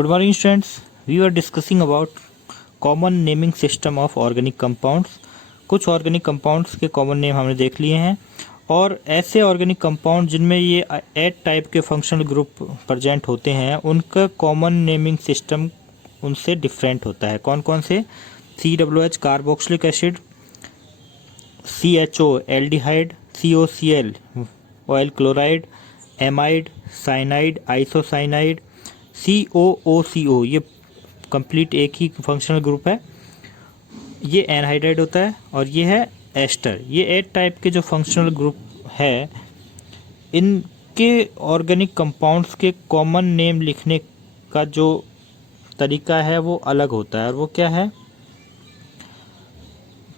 Good morning students. We were discussing about common naming system of organic compounds. कुछ organic compounds के common name हमने देख लिए हैं और ऐसे ऑर्गेनिक कंपाउंड जिनमें ये एट टाइप के फंक्शनल ग्रुप प्रेजेंट होते हैं उनका कॉमन नेमिंग सिस्टम उनसे डिफरेंट होता है। कौन कौन से? COOH carboxylic acid, CHO aldehyde, COCl oil chloride, amide, cyanide, isocyanide, COOCO ये कंप्लीट एक ही फंक्शनल ग्रुप है, ये एनहाइड्राइड होता है और ये है एस्टर। ये एट टाइप के जो फंक्शनल ग्रुप है इनके ऑर्गेनिक कंपाउंड्स के कॉमन नेम लिखने का जो तरीका है वो अलग होता है। और वो क्या है,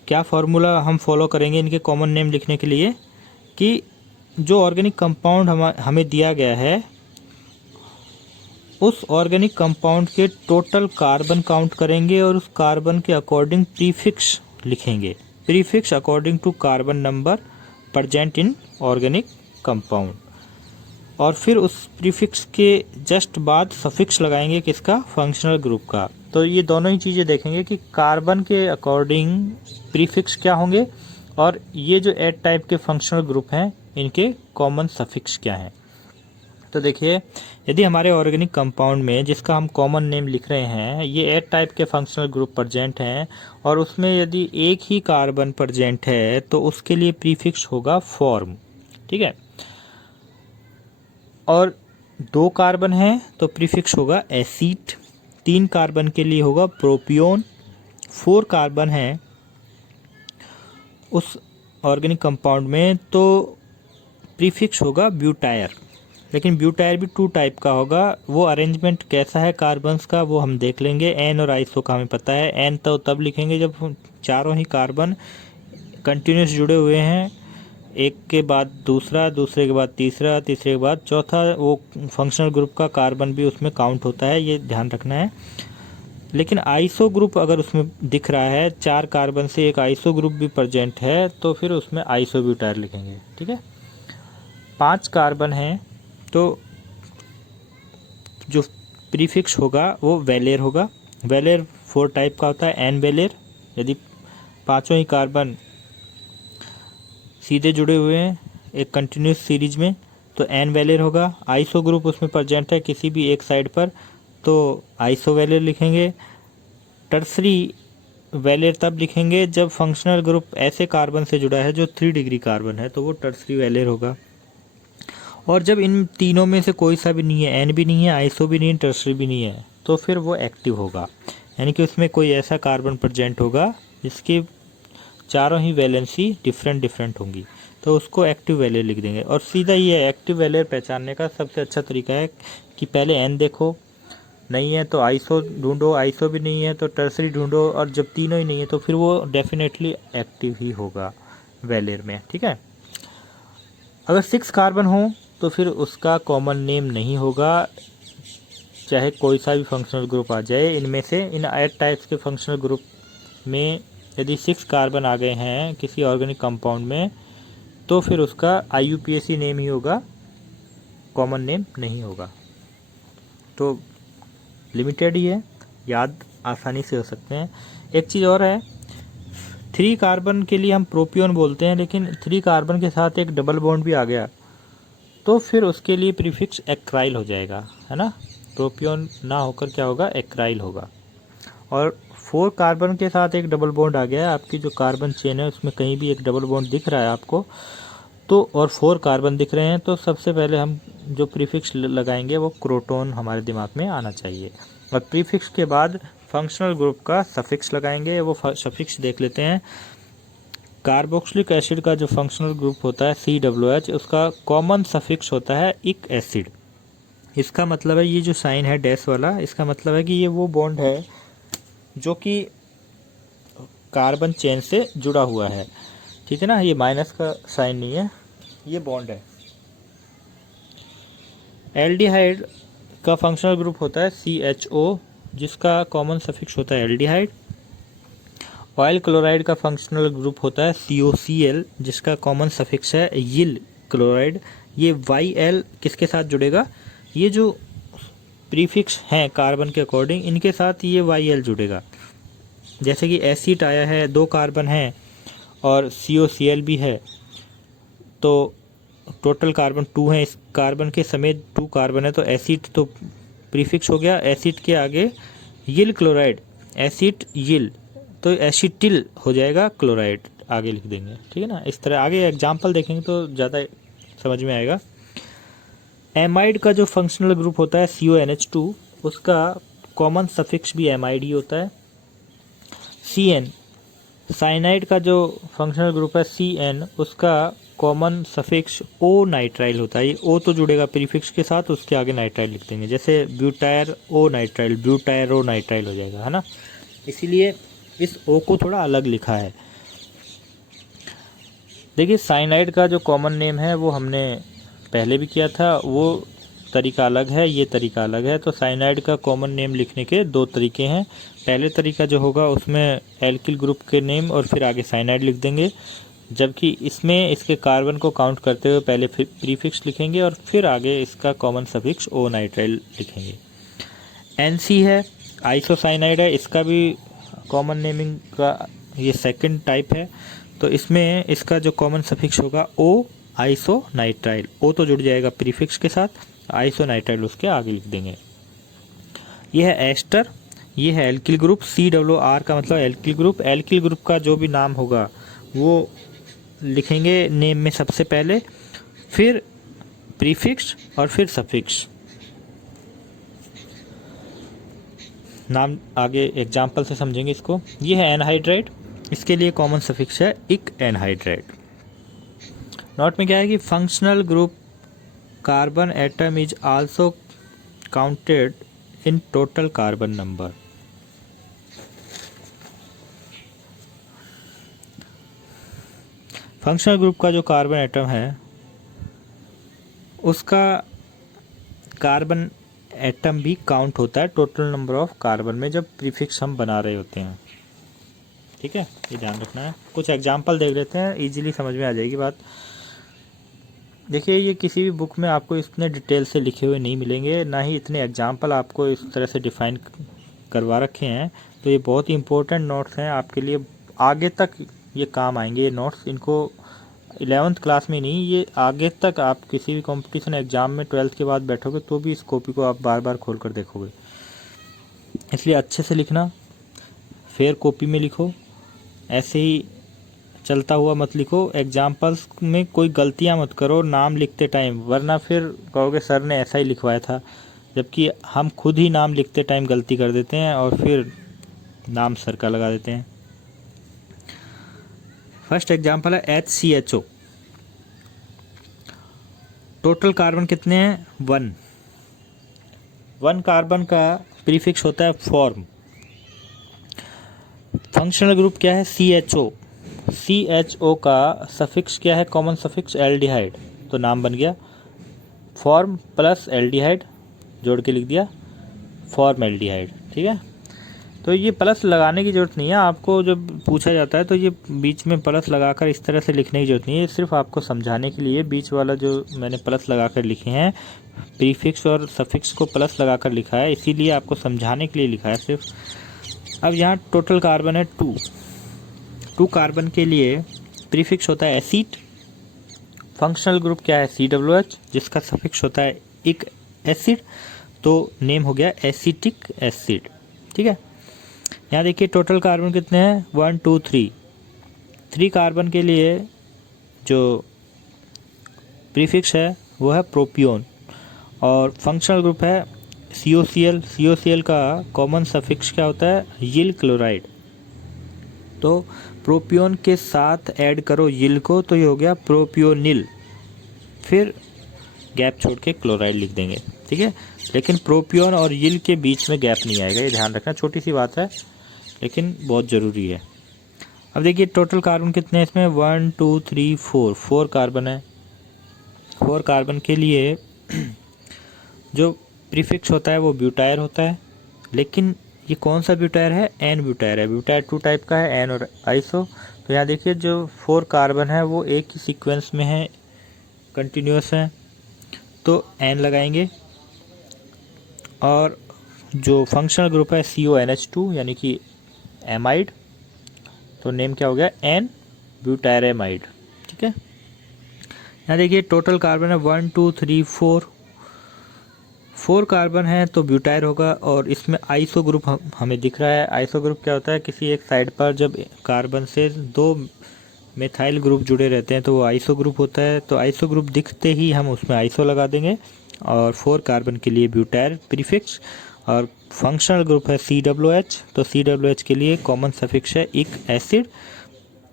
क्या फॉर्मूला हम फॉलो करेंगे इनके कॉमन नेम लिखने के लिए कि जो ऑर्गेनिक कंपाउंड हमें दिया गया है उस ऑर्गेनिक कंपाउंड के टोटल कार्बन काउंट करेंगे और उस कार्बन के अकॉर्डिंग प्रीफिक्स लिखेंगे। Prefix according to carbon number present in organic compound, और फिर उस प्रीफिक्स के जस्ट बाद सफिक्स लगाएंगे किसका? फंक्शनल ग्रुप का। तो ये दोनों ही चीज़ें देखेंगे कि कार्बन के अकॉर्डिंग प्रीफिक्स क्या होंगे और ये जो एट टाइप के फंक्शनल ग्रुप हैं इनके कॉमन सफिक्स क्या हैं। तो देखिए, यदि हमारे ऑर्गेनिक कंपाउंड में जिसका हम कॉमन नेम लिख रहे हैं ये एट टाइप के फंक्शनल ग्रुप प्रेजेंट हैं और उसमें यदि एक ही कार्बन प्रेजेंट है तो उसके लिए प्रीफिक्स होगा फॉर्म, ठीक है। और 2 कार्बन है तो प्रीफिक्स होगा एसिड, 3 कार्बन के लिए होगा प्रोपियोन, 4 कार्बन है उस ऑर्गेनिक कंपाउंड में तो प्रीफिक्स होगा ब्यूटायर। लेकिन ब्यूटायर भी 2 टाइप का होगा, वो अरेंजमेंट कैसा है कार्बन्स का वो हम देख लेंगे। एन और आइसो का हमें पता है, एन तो तब लिखेंगे जब चारों ही कार्बन कंटिन्यूस जुड़े हुए हैं, एक के बाद दूसरा, दूसरे के बाद तीसरा, तीसरे के बाद चौथा, वो फंक्शनल ग्रुप का कार्बन भी उसमें काउंट होता है, ये ध्यान रखना है। लेकिन आइसो ग्रुप अगर उसमें दिख रहा है 4 कार्बन से एक आइसो ग्रुप भी प्रेजेंट है तो फिर उसमें आइसो ब्यूटायर लिखेंगे, ठीक है। 5 कार्बन है तो जो प्रीफिक्स होगा वो वेलेर होगा। वेलेर 4 टाइप का होता है, एन वेलेर, यदि पांचों ही कार्बन सीधे जुड़े हुए हैं एक कंटिन्यूस सीरीज में तो एन वेलेर होगा। आइसो ग्रुप उसमें प्रेजेंट है किसी भी एक साइड पर तो आइसो वेलेर लिखेंगे। टर्सरी वेलेर तब लिखेंगे जब फंक्शनल ग्रुप ऐसे कार्बन से जुड़ा है जो 3 डिग्री कार्बन है तो वो टर्सरी वेलेर होगा। और जब इन तीनों में से कोई सा भी नहीं है, एन भी नहीं है, आइसो भी नहीं है, टर्सरी भी नहीं है, तो फिर वो एक्टिव होगा, यानी कि उसमें कोई ऐसा कार्बन प्रेजेंट होगा जिसकी चारों ही वैलेंसी डिफरेंट होंगी तो उसको एक्टिव वैलेर लिख देंगे। और सीधा ये एक्टिव वैलेर पहचानने का सबसे अच्छा तरीका है कि पहले एन देखो, नहीं है तो आइसो ढूंढो, आइसो भी नहीं है तो टर्सरी ढूंढो, और जब तीनों ही नहीं है तो फिर वो डेफिनेटली एक्टिव ही होगा वैलेर में, ठीक है। अगर 6 कार्बन हो तो फिर उसका कॉमन नेम नहीं होगा, चाहे कोई सा भी फंक्शनल ग्रुप आ जाए इनमें से। इन 8 टाइप्स के फंक्शनल ग्रुप में यदि 6 कार्बन आ गए हैं किसी ऑर्गेनिक कंपाउंड में तो फिर उसका IUPAC नेम ही होगा, कॉमन नेम नहीं होगा। तो लिमिटेड ही है, याद आसानी से हो सकते हैं। एक चीज़ और है, 3 कार्बन के लिए हम प्रोपियोन बोलते हैं, लेकिन 3 कार्बन के साथ एक डबल बॉन्ड भी आ गया तो फिर उसके लिए प्रीफिक्स एक्राइल हो जाएगा, है ना। प्रोपियोन ना होकर क्या होगा? एक्राइल होगा। और 4 कार्बन के साथ एक डबल बॉन्ड आ गया, आपकी जो कार्बन चेन है उसमें कहीं भी एक डबल बॉन्ड दिख रहा है आपको तो, और 4 कार्बन दिख रहे हैं तो सबसे पहले हम जो प्रीफिक्स लगाएंगे वो क्रोटोन हमारे दिमाग में आना चाहिए। और प्रीफिक्स के बाद फंक्शनल ग्रुप का सफिक्स लगाएंगे, वो सफिक्स देख लेते हैं। कार्बोक्सिलिक एसिड का जो फंक्शनल ग्रुप होता है COOH, उसका कॉमन सफिक्स होता है इक एसिड। इसका मतलब है, ये जो साइन है डैश वाला, इसका मतलब है कि ये वो बॉन्ड है जो कि कार्बन चेन से जुड़ा हुआ है, ठीक है ना। ये माइनस का साइन नहीं है, ये बॉन्ड है। एल्डिहाइड का फंक्शनल ग्रुप होता है CHO, जिसका कॉमन सफिक्स होता है एल्डिहाइड। ऑयल क्लोराइड का फंक्शनल ग्रुप होता है COCl, जिसका कॉमन सफिक्स है यिल क्लोराइड। ये YL किसके साथ जुड़ेगा? ये जो प्रीफिक्स हैं कार्बन के अकॉर्डिंग, इनके साथ ये YL जुड़ेगा। जैसे कि एसिड आया है, 2 कार्बन हैं और COCl भी है, तो टोटल कार्बन 2 हैं, इस कार्बन के समेत 2 कार्बन है, तो एसिड तो प्रीफिक्स हो गया। एसिड के आगे यिल क्लोराइड, एसिड यिल, तो एसिटिल हो जाएगा क्लोराइड, आगे लिख देंगे, ठीक है ना। इस तरह आगे एग्जाम्पल देखेंगे तो ज़्यादा समझ में आएगा। एमाइड का जो फंक्शनल ग्रुप होता है CONH2, उसका कॉमन सफिक्स भी एमाइड ही होता है। CN, साइनाइड का जो फंक्शनल ग्रुप है CN, उसका कॉमन सफिक्स O नाइट्राइल होता है। ये O तो जुड़ेगा प्रीफिक्स के साथ, उसके आगे नाइट्राइल लिख देंगे, जैसे ब्यूटायर O नाइट्राइल, ब्यूटायरो नाइट्राइल हो जाएगा, है ना। इसीलिए इस O को थोड़ा अलग लिखा है। देखिए साइनाइड का जो कॉमन नेम है वो हमने पहले भी किया था, वो तरीका अलग है, ये तरीका अलग है। तो साइनाइड का कॉमन नेम लिखने के 2 तरीके हैं। पहले तरीका जो होगा उसमें एल्किल ग्रुप के नेम और फिर आगे साइनाइड लिख देंगे, जबकि इसमें इसके कार्बन को काउंट करते हुए पहले प्रीफिक्स लिखेंगे और फिर आगे इसका कॉमन सफिक्स O नाइट्राइल लिखेंगे। NC है, आइसोसाइनाइड है, इसका भी कॉमन नेमिंग का ये सेकंड टाइप है, तो इसमें इसका जो कॉमन सफिक्स होगा O आइसोनाइट्राइल, O तो जुड़ जाएगा प्रीफिक्स के साथ, आइसोनाइट्राइल उसके आगे लिख देंगे। ये है एस्टर, ये है एल्किल ग्रुप, COR का मतलब एल्किल ग्रुप। एल्किल ग्रुप का जो भी नाम होगा वो लिखेंगे नेम में सबसे पहले, फिर प्रीफिक्स और फिर सफिक्स। नाम आगे एग्जाम्पल से समझेंगे इसको। ये है एनहाइड्राइड, इसके लिए कॉमन सफिक्स है इक एनहाइड्राइड। नोट में क्या है कि functional group carbon atom is also counted in total carbon number. Functional group का जो कार्बन एटम है उसका कार्बन एटम भी काउंट होता है टोटल नंबर ऑफ कार्बन में, जब प्रीफिक्स हम बना रहे होते हैं, ठीक है, ये ध्यान रखना है। कुछ एग्जाम्पल देख लेते हैं, इजीली समझ में आ जाएगी बात। देखिए ये किसी भी बुक में आपको इतने डिटेल से लिखे हुए नहीं मिलेंगे, ना ही इतने एग्जाम्पल आपको इस तरह से डिफाइन करवा रखे हैं, तो ये बहुत ही इंपॉर्टेंट नोट्स हैं आपके लिए, आगे तक ये काम आएंगे ये नोट्स। इनको 11th क्लास में नहीं, ये आगे तक आप किसी भी कंपटीशन एग्जाम में 12th के बाद बैठोगे तो भी इस कॉपी को आप बार बार खोल कर देखोगे। इसलिए अच्छे से लिखना, फिर कॉपी में लिखो, ऐसे ही चलता हुआ मत लिखो। एग्जाम्पल्स में कोई गलतियां मत करो नाम लिखते टाइम, वरना फिर कहोगे सर ने ऐसा ही लिखवाया था, जबकि हम खुद ही नाम लिखते टाइम गलती कर देते हैं और फिर नाम सर का लगा देते हैं। फर्स्ट एग्जाम्पल है HCHO। टोटल कार्बन कितने हैं? 1 कार्बन का प्रीफिक्स होता है फॉर्म। फंक्शनल ग्रुप क्या है? CHO का सफिक्स क्या है? कॉमन सफिक्स एल्डिहाइड, तो नाम बन गया फॉर्म प्लस एल्डिहाइड, जोड़ के लिख दिया फॉर्म एल्डिहाइड, ठीक है। तो ये प्लस लगाने की ज़रूरत नहीं है आपको, जब पूछा जाता है तो ये बीच में प्लस लगाकर इस तरह से लिखने की ज़रूरत नहीं है, सिर्फ आपको समझाने के लिए बीच वाला जो मैंने प्लस लगाकर लिखे हैं, प्रीफिक्स और सफिक्स को प्लस लगाकर लिखा है, इसीलिए आपको समझाने के लिए लिखा है सिर्फ। अब यहाँ टोटल कार्बन है 2 कार्बन के लिए प्रीफिक्स होता है एसिड, फंक्शनल ग्रुप क्या है? COOH, जिसका सफिक्स होता है इक एसिड, तो नेम हो गया एसिटिक एसिड, ठीक है। यहाँ देखिए टोटल कार्बन कितने हैं? 1 2 3 कार्बन के लिए जो प्रीफिक्स है वो है प्रोपियोन, और फंक्शनल ग्रुप है COCl का कॉमन सफिक्स क्या होता है? यिल क्लोराइड, तो प्रोपियोन के साथ ऐड करो यिल को, तो ये हो गया प्रोपियोनिल, फिर गैप छोड़ के क्लोराइड लिख देंगे, ठीक है। लेकिन प्रोपियोन और यिल के बीच में गैप नहीं आएगा, ये ध्यान रखना, छोटी सी बात है लेकिन बहुत ज़रूरी है। अब देखिए टोटल कार्बन कितने हैं इसमें? 1 2 3 4 कार्बन है। 4 कार्बन के लिए जो प्रीफिक्स होता है वो ब्यूटायर होता है, लेकिन ये कौन सा ब्यूटायर है? एन ब्यूटायर है। ब्यूटायर 2 टाइप का है, एन और आइसो। तो यहाँ देखिए जो 4 कार्बन है वो एक ही सीक्वेंस में है, कंटिन्यूस है, तो एन लगाएंगे, और जो फंक्शनल ग्रुप है CONH2 यानी कि एमाइड, तो नेम क्या हो गया एन ब्यूटायरेमाइड। ठीक है, यहाँ देखिए टोटल कार्बन है 1 2 3 4 कार्बन है तो ब्यूटायर होगा। और इसमें आइसो ग्रुप हमें दिख रहा है। आइसो ग्रुप क्या होता है, किसी एक साइड पर जब कार्बन से 2 मिथाइल ग्रुप जुड़े रहते हैं तो वो आइसो ग्रुप होता है। तो आइसो ग्रुप दिखते ही हम उसमें आइसो लगा देंगे। और 4 कार्बन के लिए ब्यूटायर प्रीफिक्स। और फंक्शनल ग्रुप है COOH, तो COOH के लिए कॉमन सफिक्स है इक एसिड,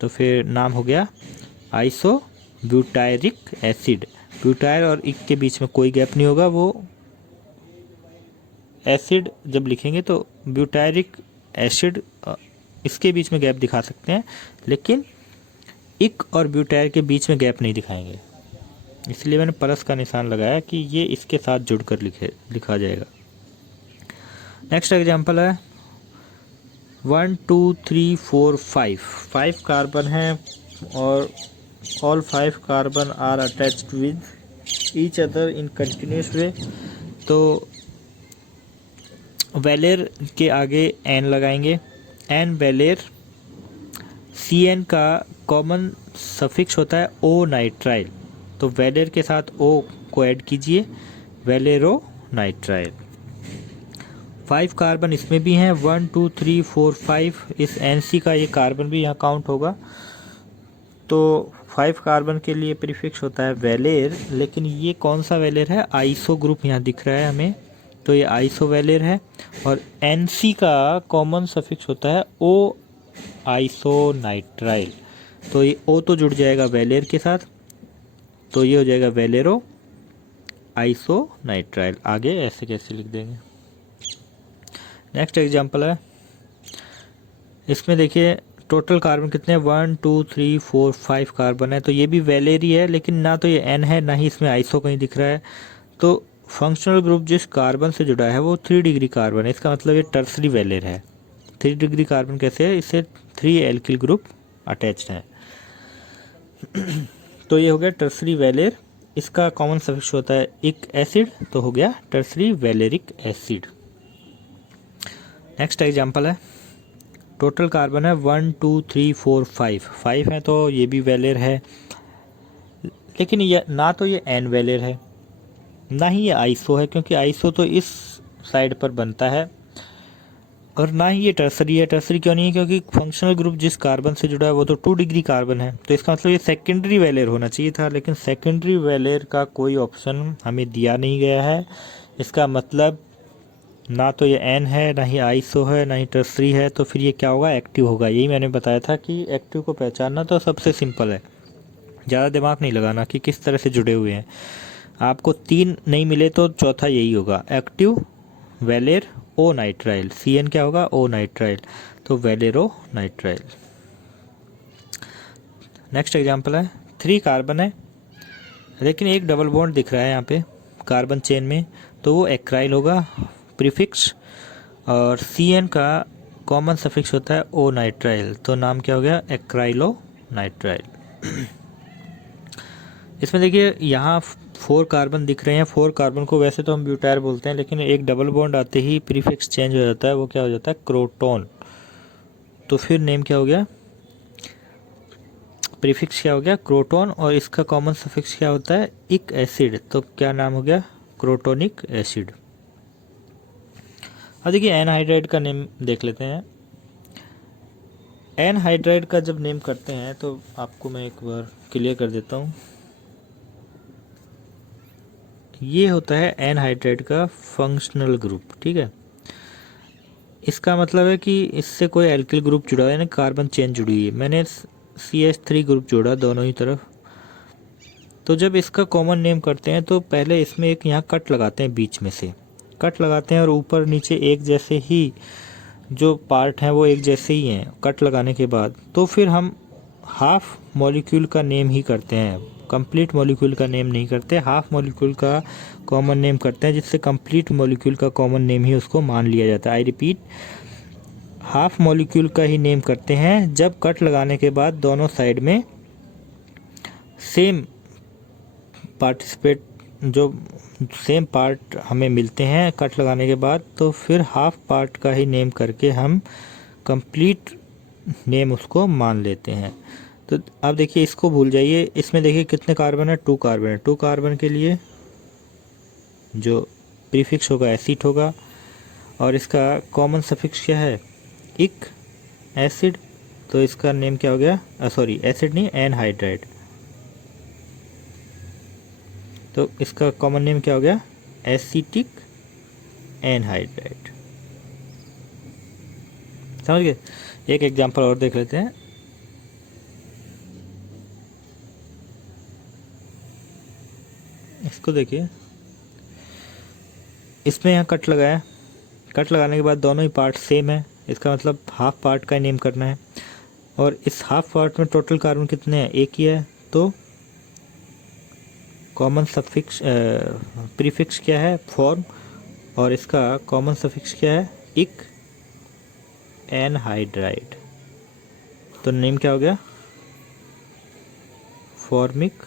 तो फिर नाम हो गया आइसो ब्यूटायरिक एसिड। ब्यूटायर और इक के बीच में कोई गैप नहीं होगा, वो एसिड जब लिखेंगे तो ब्यूटायरिक एसिड इसके बीच में गैप दिखा सकते हैं, लेकिन इक और ब्यूटायर के बीच में गैप नहीं दिखाएंगे। इसलिए मैंने प्लस का निशान लगाया कि ये इसके साथ जुड़कर लिखा जाएगा। नेक्स्ट एग्जांपल है 1 2 3 4 5 कार्बन है और all 5 carbon are attached with each other in continuous way. तो वेलेर के आगे एन लगाएंगे, एन वेलेर। CN का कॉमन सफिक्स होता है O नाइट्राइल, तो वेलेर के साथ O को ऐड कीजिए, वेलेरो नाइट्राइल। 5 कार्बन इसमें भी हैं 1 2 3 4 5। इस NC का ये कार्बन भी यहाँ काउंट होगा। तो 5 कार्बन के लिए प्रीफिक्स होता है वेलेर, लेकिन ये कौन सा वेलेर है, आइसो ग्रुप यहाँ दिख रहा है हमें, तो ये आइसो वेलेर है। और NC का कॉमन सफिक्स होता है O आइसोनाइट्राइल, तो ये O तो जुड़ जाएगा वेलेर के साथ, तो ये हो जाएगा वेलेरो आइसोनाइट्राइल। आगे ऐसे कैसे लिख देंगे। नेक्स्ट एग्जांपल है, इसमें देखिए टोटल कार्बन कितने हैं 1 2 3 4 5 कार्बन है, तो ये भी वेलेर ही है, लेकिन ना तो ये N है ना ही इसमें आइसो कहीं दिख रहा है। तो फंक्शनल ग्रुप जिस कार्बन से जुड़ा है वो 3 डिग्री कार्बन है, इसका मतलब ये टर्सरी वेलेर है। 3 डिग्री कार्बन कैसे है, इससे 3 एल्किल ग्रुप अटैच्ड है। तो ये हो गया टर्सरी वेलेर, इसका कॉमन सफिक्स होता है इक एसिड, तो हो गया tertiary valeric acid. Next example है, टोटल कार्बन है 1 2 3 4 5 है, तो ये भी वेलेर है, लेकिन ये ना तो ये एन वेलेर है ना ही ये आइसो है, क्योंकि आइसो तो इस साइड पर बनता है, और ना ही ये टर्सरी है। टर्सरी क्यों नहीं है, क्योंकि फंक्शनल ग्रुप जिस कार्बन से जुड़ा है वो तो 2 डिग्री कार्बन है, तो इसका मतलब ये सेकेंडरी वेलेर होना चाहिए था, लेकिन सेकेंडरी वेलेर का कोई ऑप्शन हमें दिया नहीं गया है। इसका मतलब ना तो ये एन है, ना ही आइसो है, ना ही टर्सरी है, तो फिर ये क्या होगा, एक्टिव होगा। यही मैंने बताया था कि एक्टिव को पहचानना तो सबसे सिंपल है, ज़्यादा दिमाग नहीं लगाना कि किस तरह से जुड़े हुए हैं। आपको 3 नहीं मिले तो चौथा यही होगा, एक्टिव वेलेर O नाइट्राइल। CN क्या होगा, O नाइट्राइल, तो वेलेरो नाइट्राइल। नेक्स्ट एग्जांपल है 3 कार्बन है, लेकिन एक डबल बॉन्ड दिख रहा है यहाँ पे कार्बन चेन में, तो वो एक्राइल होगा प्रीफिक्स। और CN का कॉमन सफिक्स होता है O नाइट्राइल, तो नाम क्या हो गया, एक्राइलो नाइट्राइल। इसमें देखिए यहाँ 4 कार्बन दिख रहे हैं। 4 कार्बन को वैसे तो हम ब्यूटायर बोलते हैं, लेकिन एक डबल बॉन्ड आते ही प्रीफिक्स चेंज हो जाता है, वो क्या हो जाता है, क्रोटोन। तो फिर नेम क्या हो गया, प्रीफिक्स क्या हो गया, क्रोटोन, और इसका कॉमन सफिक्स क्या होता है, इक एसिड, तो क्या नाम हो गया, क्रोटोनिक एसिड। अब देखिए एनहाइड्राइड का नेम देख लेते हैं। एनहाइड्राइड का जब नेम करते हैं तो आपको मैं एक बार क्लियर कर देता हूँ। ये होता है एनहाइड्राइड का फंक्शनल ग्रुप, ठीक है। इसका मतलब है कि इससे कोई एल्किल ग्रुप जुड़ा है, यानी कार्बन चेन जुड़ी हुई है। मैंने CH3 ग्रुप जोड़ा दोनों ही तरफ। तो जब इसका कॉमन नेम करते हैं तो पहले इसमें एक यहाँ कट लगाते हैं, बीच में से कट लगाते हैं, और ऊपर नीचे एक जैसे ही जो पार्ट हैं वो एक जैसे ही हैं कट लगाने के बाद। तो फिर हम हाफ मॉलिक्यूल का नेम ही करते हैं, कंप्लीट मॉलिक्यूल का नेम नहीं करते, हाफ मॉलिक्यूल का कॉमन नेम करते हैं, जिससे कंप्लीट मॉलिक्यूल का कॉमन नेम ही उसको मान लिया जाता है। आई रिपीट, हाफ मॉलिक्यूल का ही नेम करते हैं जब कट लगाने के बाद दोनों साइड में सेम पार्टिसिपेट जो सेम पार्ट हमें मिलते हैं कट लगाने के बाद, तो फिर हाफ पार्ट का ही नेम करके हम कंप्लीट नेम उसको मान लेते हैं। तो अब देखिए इसको भूल जाइए, इसमें देखिए कितने कार्बन है, 2 कार्बन है। 2 कार्बन के लिए जो प्रीफिक्स होगा एसिड होगा, और इसका कॉमन सफिक्स क्या है, इक, एसिड। तो इसका नेम क्या हो गया, सॉरी एसिड नहीं, एनहाइड्राइड। तो इसका कॉमन नेम क्या हो गया, एसिटिक एनहाइड्राइड। समझ गए। एक एग्जांपल और देख लेते हैं। इसको देखिए, इसमें यहाँ कट लगाया, कट लगाने के बाद दोनों ही पार्ट सेम है, इसका मतलब हाफ पार्ट का नेम करना है। और इस हाफ पार्ट में टोटल कार्बन कितने हैं, एक ही है। तो कॉमन सफिक्स प्रीफिक्स क्या है, फॉर्म, और इसका कॉमन सफिक्स क्या है, इक एनहाइड्राइड। तो नेम क्या हो गया, फॉर्मिक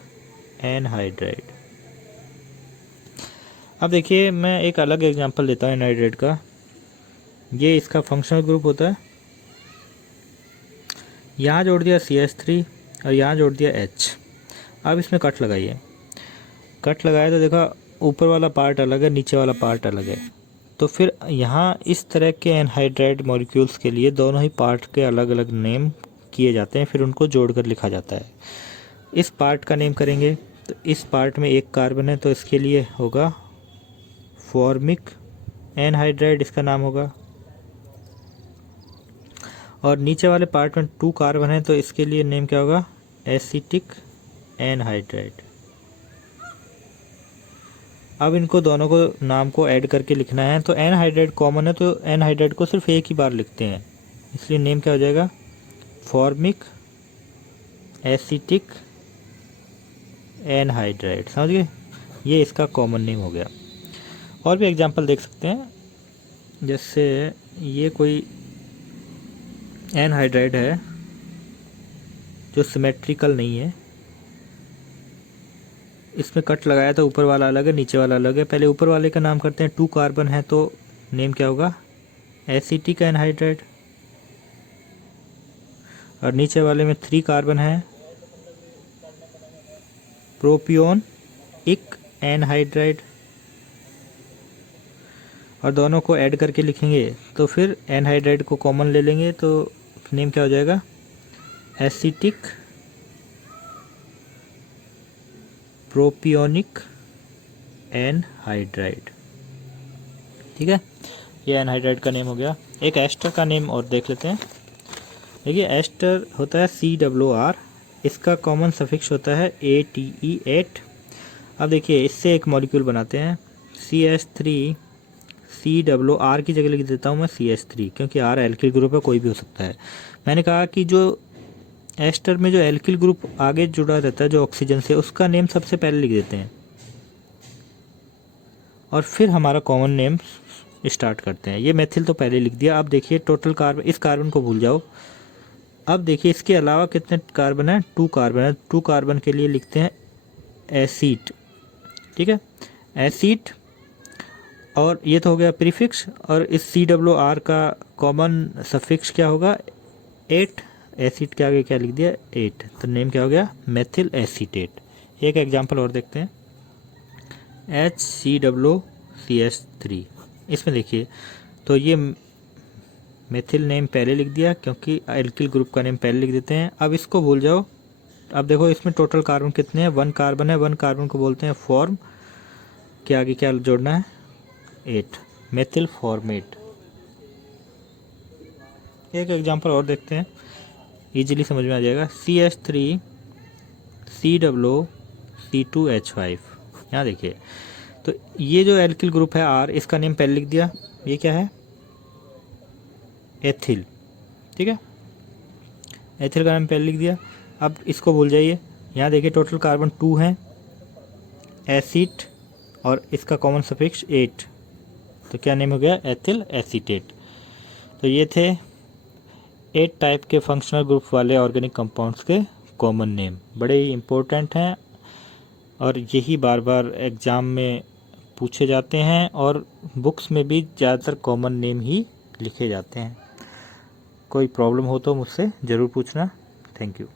एनहाइड्राइड। अब देखिए मैं एक अलग एग्जांपल देता हूँ एनहाइड्राइड का। ये इसका फंक्शनल ग्रुप होता है, यहाँ जोड़ दिया CH3 और यहाँ जोड़ दिया H। अब इसमें कट लगाइए, कट लगाया तो देखा ऊपर वाला पार्ट अलग है, नीचे वाला पार्ट अलग है। तो फिर यहाँ इस तरह के एनहाइड्राइड मॉलिक्यूल्स के लिए दोनों ही पार्ट के अलग अलग नेम किए जाते हैं, फिर उनको जोड़कर लिखा जाता है। इस पार्ट का नेम करेंगे तो इस पार्ट में एक कार्बन है, तो इसके लिए होगा फॉर्मिक एनहाइड्राइड, इसका नाम होगा। और नीचे वाले पार्ट में 2 कार्बन है, तो इसके लिए नेम क्या होगा, एसिटिक एनहाइड्राइड। अब इनको दोनों को नाम को ऐड करके लिखना है। तो एनहाइड्राइड कॉमन है, तो एनहाइड्राइड को सिर्फ एक ही बार लिखते हैं, इसलिए नेम क्या हो जाएगा, फॉर्मिक एसिटिक एनहाइड्राइड। समझ गए, ये इसका कॉमन नेम हो गया। और भी एग्जांपल देख सकते हैं, जैसे ये कोई एनहाइड्राइड है जो सिमेट्रिकल नहीं है, इसमें कट लगाया तो ऊपर वाला अलग है, नीचे वाला अलग है। पहले ऊपर वाले का नाम करते हैं, 2 कार्बन है तो नेम क्या होगा, एसिटिक एनहाइड्राइड। और नीचे वाले में 3 कार्बन है, प्रोपियोन इक एनहाइड्राइड। और दोनों को ऐड करके लिखेंगे तो फिर एनहाइड्राइड को कॉमन ले लेंगे, तो नेम क्या हो जाएगा, एसिटिक प्रोपियोनिक एनहाइड्राइड। ठीक है, ये एनहाइड्राइड का नेम हो गया। एक एस्टर का नेम और देख लेते हैं। देखिए एस्टर होता है COO, इसका कॉमन सफिक्स होता है ATE8। अब देखिए इससे एक मॉलिक्यूल बनाते हैं, CH3 COO की जगह लिख देता हूँ मैं CH3, क्योंकि R एल्किल ग्रुप है, कोई भी हो सकता है। मैंने कहा कि जो एस्टर में जो एल्किल ग्रुप आगे जुड़ा रहता है जो ऑक्सीजन से, उसका नेम सबसे पहले लिख देते हैं और फिर हमारा कॉमन नेम स्टार्ट करते हैं। ये मेथिल तो पहले लिख दिया। अब देखिए टोटल कार्बन, इस कार्बन को भूल जाओ। अब देखिए इसके अलावा कितने कार्बन है, 2 कार्बन है। 2 कार्बन के लिए लिखते हैं एसिड। ठीक है, एसिड। और ये तो हो गया प्रीफिक्स, और इस COO का कॉमन सफिक्स क्या होगा, 8। एसिड के आगे क्या लिख दिया, 8, तो नेम क्या हो गया, मेथिल एसीटेट। एक एग्जांपल और देखते हैं, HCOCH3। इसमें देखिए तो ये मेथिल नेम पहले लिख दिया, क्योंकि एल्किल ग्रुप का नेम पहले लिख देते हैं। अब इसको भूल जाओ। अब देखो इसमें टोटल कार्बन कितने हैं, 1 कार्बन है। 1 कार्बन को बोलते हैं फॉर्म, के आगे क्या जोड़ना है, 8, मेथिल फॉर्मेट। एक एग्जांपल और देखते हैं, इजीली समझ में आ जाएगा। CH3 COO C2H5। यहाँ देखिए तो ये जो एल्किल ग्रुप है R, इसका नेम पहले लिख दिया, ये क्या है, एथिल। ठीक है, एथिल का नाम पहले लिख दिया। अब इसको भूल जाइए। यहाँ देखिए टोटल कार्बन 2 हैं, एसिड, और इसका कॉमन सफिक्स 8, तो क्या नेम हो गया, एथिल एसीटेट। तो ये थे 8 टाइप के फंक्शनल ग्रुप वाले ऑर्गेनिक कंपाउंड्स के कॉमन नेम, बड़े ही इम्पोर्टेंट हैं और यही बार बार एग्ज़ाम में पूछे जाते हैं और बुक्स में भी ज़्यादातर कॉमन नेम ही लिखे जाते हैं। कोई प्रॉब्लम हो तो मुझसे ज़रूर पूछना। Thank you.